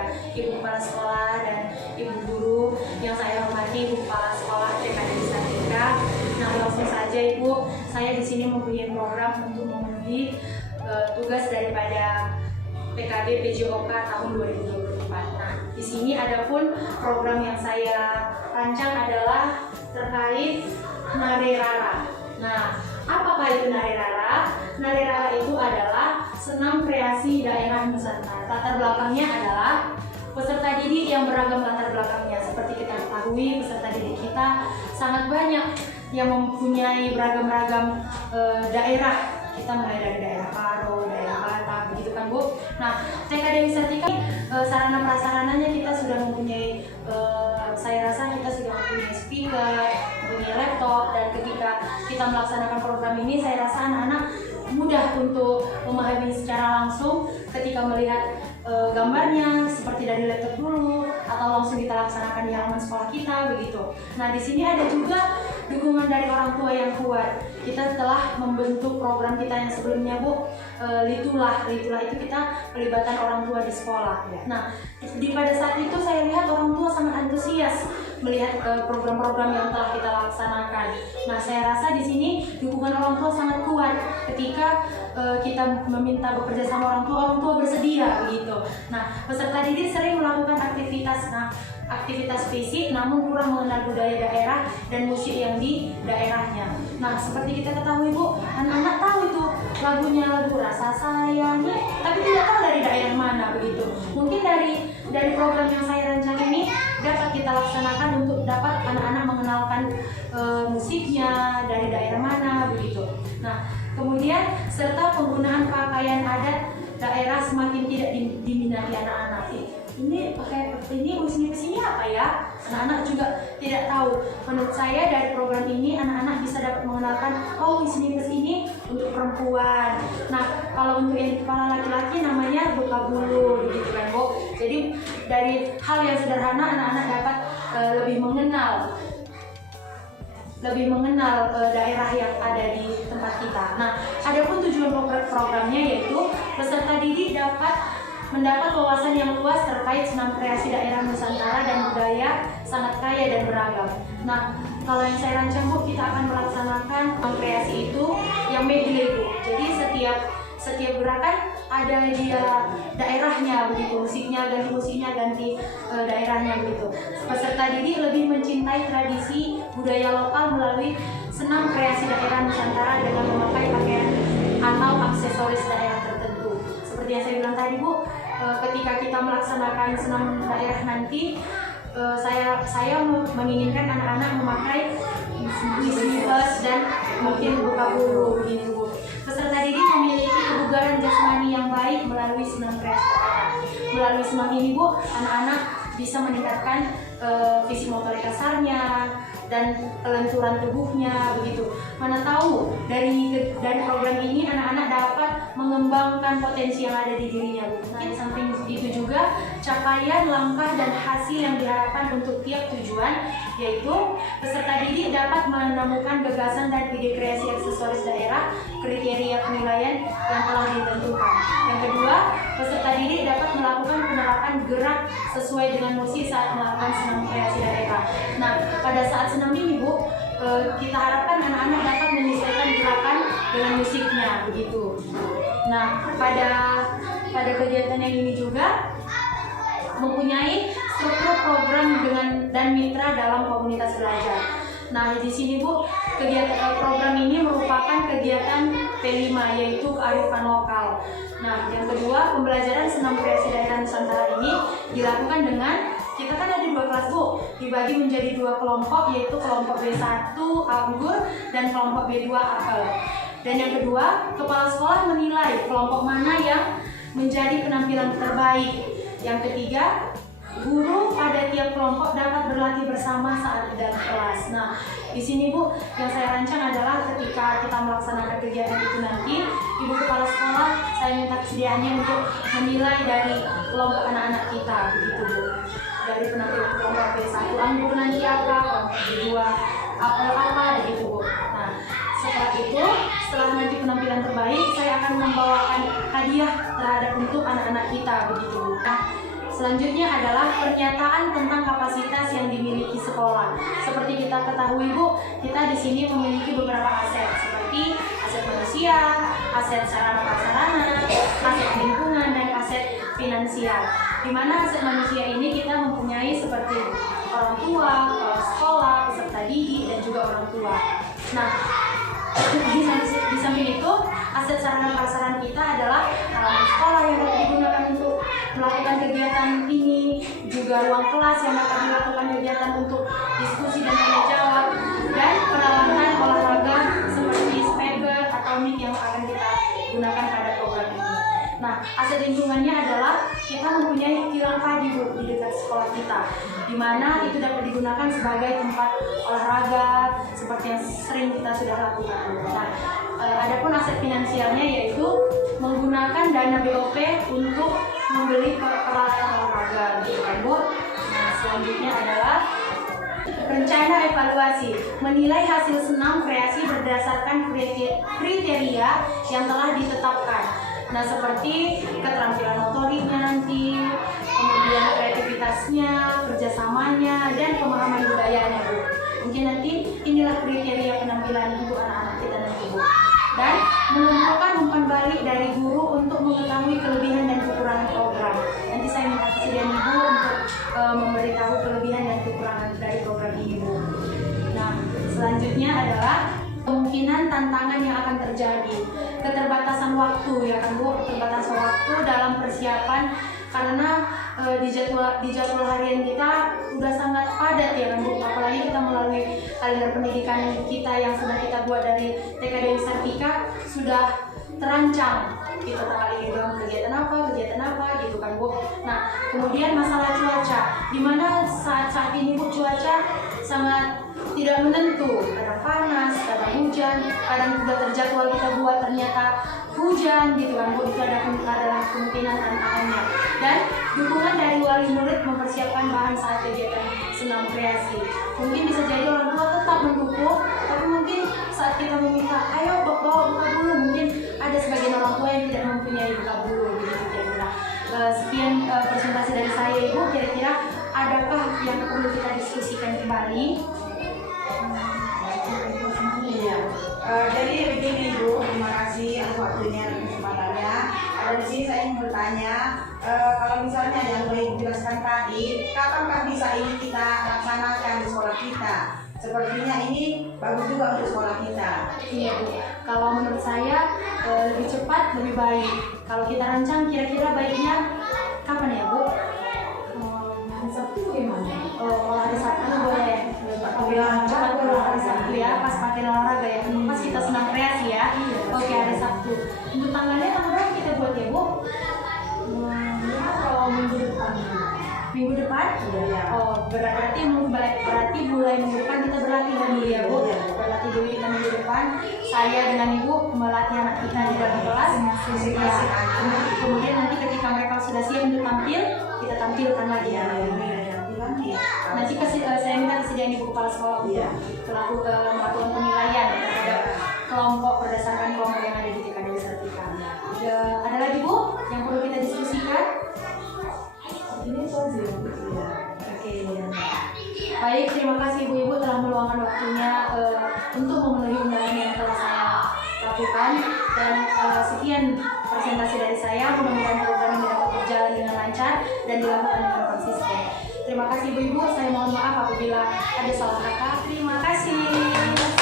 kepada Ibu Kepala Sekolah dan Ibu Guru yang saya hormati, Ibu Kepala Sekolah TK Desa Tika. Nah, langsung saja Ibu, saya di sini mempunyai program untuk memenuhi tugas daripada PKB PJOK tahun 2024. Nah, di sini adapun program yang saya rancang adalah terkait Narerara. Nah, apakah itu Narerara? Narerara itu adalah senam kreasi daerah Nusantara. Latar belakangnya adalah peserta didik yang beragam latar belakangnya. Seperti kita ketahui, peserta didik kita sangat banyak yang mempunyai beragam-ragam daerah. Kita mulai dari daerah Karo, daerah Batak, begitu kan Bu? Nah, TK Desa Tika sarana prasarananya kita sudah mempunyai, saya rasa kita sudah mempunyai speaker, mempunyai laptop, dan ketika kita melaksanakan program ini, saya rasa anak-anak mudah untuk memahami secara langsung ketika melihat gambarnya seperti dari laptop dulu atau langsung kita laksanakan di halaman sekolah kita begitu. Nah, di sini ada juga dukungan dari orang tua yang kuat. Kita telah membentuk program kita yang sebelumnya Bu, Litulah itu kita pelibatan orang tua di sekolah. Nah, pada saat itu saya lihat orang tua sangat antusias melihat program-program yang telah kita laksanakan. Nah, saya rasa di sini dukungan orang tua sangat kuat ketika kita meminta bekerja sama orang tua bersedia begitu. Nah, peserta didik sering melakukan aktivitas fisik namun kurang mengenal budaya daerah dan musik yang di daerahnya. Nah, seperti kita ketahui Bu, anak-anak tahu itu lagu Rasa Sayang, tapi tidak tahu dari daerah mana begitu. Mungkin dari program yang saya rancang ini dapat kita laksanakan untuk dapat anak-anak mengenalkan musiknya dari daerah mana begitu. Nah, kemudian serta penggunaan pakaian adat daerah semakin tidak diminati anak-anak. Ini sneakers ini apa ya? Anak-anak juga tidak tahu. Menurut saya dari program ini anak-anak bisa dapat mengenalkan, oh sneakers ini untuk perempuan. Nah, kalau untuk yang kepala laki-laki namanya buka bulu, gitu kan Bu. Jadi dari hal yang sederhana anak-anak dapat lebih mengenal daerah yang ada di tempat kita. Nah, adapun tujuan programnya yaitu peserta didik dapat mendapat wawasan yang luas terkait senam kreasi daerah Nusantara dan budaya sangat kaya dan beragam. Nah, kalau yang saya rancang Bu, kita akan melaksanakan kreasi itu yang medley Bu. Jadi setiap gerakan ada dia daerahnya begitu, musiknya ganti daerahnya begitu. Peserta didik lebih mencintai tradisi budaya lokal melalui senam kreasi daerah Nusantara dengan memakai pakaian atau aksesoris daerah tertentu. Seperti yang saya bilang tadi Bu, ketika kita melaksanakan senam daerah nanti, saya menginginkan anak-anak memakai sneakers dan mungkin buka bulu begitu Bu. Peserta didik memiliki kebugaran jasmani yang baik melalui senam kreasi daerah. Melalui senam ini Bu, anak-anak bisa meningkatkan fisik motorik kasarnya dan kelenturan tubuhnya begitu. Mana tahu dari program ini anak-anak dapat mengembangkan potensi yang ada di dirinya. Nah, di samping itu juga capaian, langkah dan hasil yang diharapkan untuk tiap tujuan, yaitu peserta didik dapat menemukan gagasan dan ide kreasi aksesoris daerah, kriteria penilaian yang telah ditentukan. Yang kedua, peserta didik dapat melakukan penerapan gerak sesuai dengan musik saat melakukan senam kreasi daerah. Nah, pada saat senam ini Bu, kita harapkan anak-anak dapat menyesuaikan gerakan dengan musiknya begitu. Nah, pada kegiatan yang ini juga mempunyai struktur program dan mitra dalam komunitas belajar. Nah, di sini Bu, program ini merupakan kegiatan P5 yaitu kearifan lokal. Nah, yang kedua, pembelajaran senam kreasi daerah Nusantara ini dilakukan dengan, kita kan ada 2 kelas Bu, dibagi menjadi 2 kelompok, yaitu kelompok B1 anggur dan kelompok B2 apel. Dan yang kedua, kepala sekolah menilai kelompok mana yang menjadi penampilan terbaik. Yang ketiga, guru pada tiap kelompok dapat berlatih bersama saat di dalam kelas. Nah, di sini Bu, yang saya rancang adalah ketika kita melaksanakan kegiatan itu nanti, Ibu Kepala Sekolah saya minta kesediaannya untuk menilai dari kelompok anak-anak kita, begitu Bu. Dari penampilan kelompok B1 anggur nanti apa, kelompok B2 apel apa, begitu Bu. Nah, setelah nanti penampilan terbaik, saya akan membawakan hadiah terhadap untuk anak-anak kita, begitu Bu. Nah, selanjutnya adalah pernyataan tentang kapasitas yang dimiliki sekolah. Seperti kita ketahui Bu, kita di sini memiliki beberapa aset seperti aset manusia, aset sarana prasarana, aset lingkungan, dan aset finansial. Di mana aset manusia ini kita mempunyai seperti orang tua, kepala sekolah, peserta didik, dan juga orang tua. Nah, di samping itu, aset sarana prasarana kita adalah halaman sekolah yang dapat digunakan untuk melakukan kegiatan ini, juga ruang kelas yang dapat dilakukan kegiatan untuk diskusi dan tanya jawab, dan peralatan olahraga seperti speaker atau mic yang akan kita gunakan pada program ini. Nah, aset lingkungannya adalah kita mempunyai kilang padi Bu di dekat sekolah kita, di mana itu dapat digunakan sebagai tempat olahraga seperti yang sering kita sudah lakukan. Nah, adapun aset finansialnya yaitu menggunakan dana BOP untuk membeli peralatan olahraga, gitu kan Bu. Nah, selanjutnya adalah rencana evaluasi, menilai hasil senam kreasi berdasarkan kriteria yang telah ditetapkan. Nah, seperti keterampilan motoriknya nanti, kemudian kreativitasnya, kerjasamanya, dan pemahaman budayanya Bu. Mungkin nanti inilah kriteria penampilan untuk anak-anak kita nanti Bu. Dan mengumpulkan umpan balik dari guru untuk mengetahui kelebihan dan kekurangan program. Nanti saya minta kesediaan Ibu untuk memberitahu kelebihan dan kekurangan dari program ini Bu. Nah, selanjutnya adalah kemungkinan tantangan yang akan terjadi, keterbatasan waktu ya kan Bu, keterbatasan waktu dalam persiapan karena di jadwal harian kita udah sangat padat ya kan Bu, apalagi kita melalui kalender pendidikan kita yang sudah kita buat dari TK Dewi Sartika sudah terancang kita kali ini dalam kegiatan apa gitu kan Bu. Nah, kemudian masalah cuaca, dimana saat ini Bu cuaca sangat tidak menentu, kadang panas, kadang hujan, kadang juga terjadwal kita buat ternyata hujan gitu kan Bu. Itu adalah kemungkinan tantangannya. Dan dukungan dari wali murid mempersiapkan bahan saat kegiatan senam kreasi. Mungkin bisa jadi orang tua tetap mendukung, tapi mungkin saat kita meminta, ayo bawa buka dulu, mungkin ada sebagian orang tua yang tidak mempunyai buka dulu gitu kira-kira. Sekian presentasi dari saya Ibu, kira-kira adakah yang perlu kita diskusikan kembali? Iya. Jadi begini Ibu, terima kasih atas waktunya dan kesempatannya. Di sini saya ingin bertanya, kalau misalnya yang boleh dijelaskan tadi, kapankah bisa ini kita laksanakan di sekolah kita? Sepertinya ini bagus juga untuk sekolah kita. Iya Bu, kalau menurut saya lebih cepat lebih baik. Kalau kita rancang kira-kira baiknya kapan ya Bu? Hari Sabtu bagaimana? Hari Sabtu boleh. Cepat dulu hari Sabtu ya, pas pakai olahraga ya, pas kita senam kreasi ya. Oke, hari Sabtu. Untuk tanggalnya tanggal berapa kita buat ya Bu? Kalau minggu depan. Minggu depan? Iya. Oh, berarti mulai minggu depan kita berlatih dulu ya Bu. Berlatih dulu kita minggu depan. Saya dengan Ibu melatih anak kita di dalam kelas. Ya. Kemudian nanti ketika mereka sudah siap untuk tampil, kita tampilkan lagi ya. Nanti saya minta kesediaan Ibu Kepala Sekolah untuk melakukan penilaian terhadap kelompok berdasarkan kelompok yang ada di TK Dewi Sartika. Ada lagi Bu yang perlu kita diskusikan? Ini saja. Oke. Baik, terima kasih Ibu-Ibu telah meluangkan waktunya untuk memenuhi undangan yang telah saya lakukan. Dan sekian presentasi dari saya. Mudah-mudahan program ini dapat berjalan dengan lancar dan dilakukan dengan konsisten. Terima kasih Ibu-Ibu. Saya mohon maaf apabila ada salah kata. Terima kasih.